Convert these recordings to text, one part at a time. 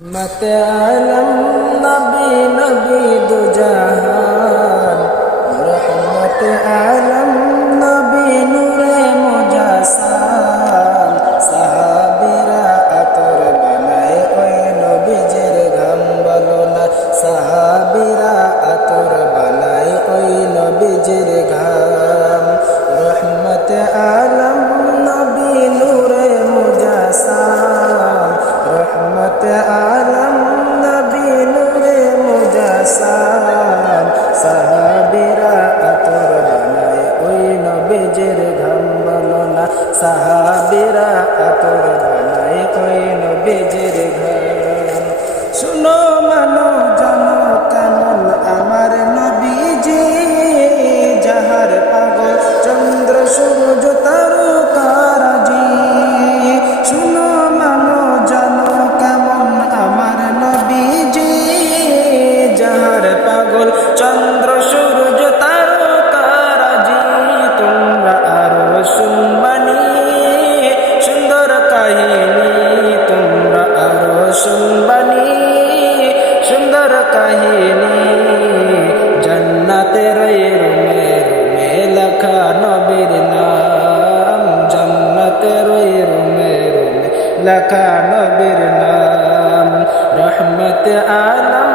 मत आलम नबी नबी दो जहान रहमत आलम नबी नूरे मुजासाम साहाबीरा आतर बनाए ओए नबीजिर घाम बलो ना साहाबीरा आतर बनाए ओए नबीजिर घाम रहमत आलम नबी नूरे मुजासाम रहमत आलम नबी नूरे मुजासाम साहाबीरा आतर बनाए ओई नबीजिर घाम बलो ना साहाबीरा आतर बनाए ओई नबीजिर घाम শুনো মানো জানো কেমন আমার নবীজি যাহার পাগল চন্দ্র সূর্য তারকারাজি শুনো মানো জানো কেমন আমার নবীজি যাহার পাগল চন্দ্র সূর্য তারকারাজি তোমরা আরো শুনবানি সুন্দর কাহিনী তোমরা আরো শুনবানি সুন্দর কাহিনী জান্নাতের রুমে রুমে লেখা নবীর নাম জান্নাতের রুমে রুমে লেখা নবীর নাম রহমত আলম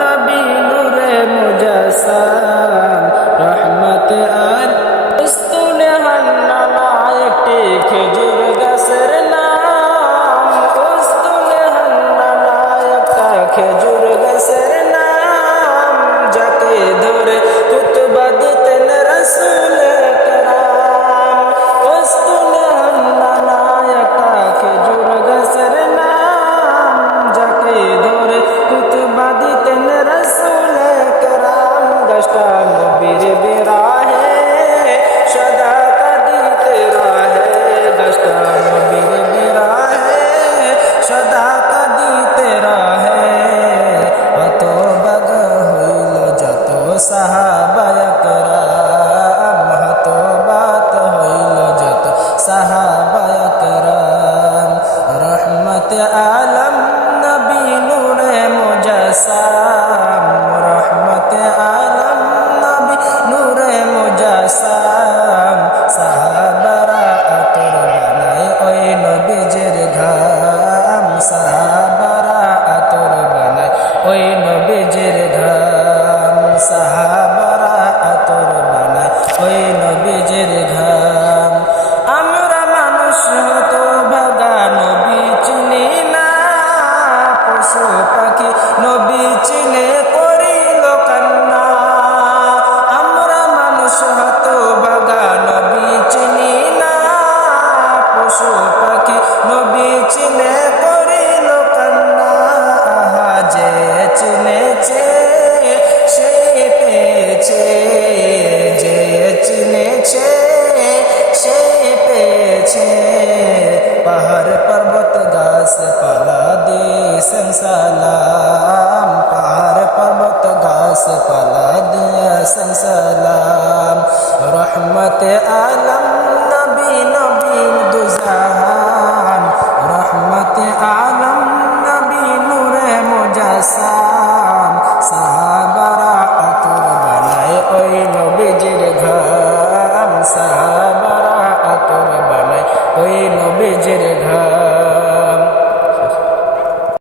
নবী নূরে মুজাসাম রহমত আলম উস্তুনে হান্নানা একটি খেজুর গাছের নাম উস্তুনে হান্নানা একটা খেজুর গাছের নাম যাকে ধরে খুতবা দিতেন রাসূল کرام উস্তুনে হান্নানা একটা খেজুর গাছের নাম যাকে ধরে খুতবা দিতেন রাসূল کرام গাছটা নবীর বিরাহে সদা কাঁদিতে রহে গাছটা নবীর বিরাহে সদা কাঁদিতে রহে অত বাগ হইল যত সাহাবায়ে কেরাম হত বাত হইল যত সাহাবায়ে কেরাম রহমত আলম নবী নূরে মুজাসাম রহমত আলম নবী নূরে মুজাসাম সাহাবারা আতর বানায় ওই নবীজির ঘাম সাহাবারা আতর বানায় ওই নবীজির ঘাম সাহাবারা আতর বানায় ওই নবীজির ঘাম আমরা মানুষ হতো ভাগা নবী চিনি না পশু পাখি নবী চিনে করিল কান্না আমরা মানুষ হতো ভাগা নবী চিনি না পশু পাখি নবী চিনে করিল কান্না আহা যে চিনেছে সে পেয়েছে যে চিনেছে সে পেয়েছে পাহাড় পর্বত গাছ পালা দিয়েছেন সালাম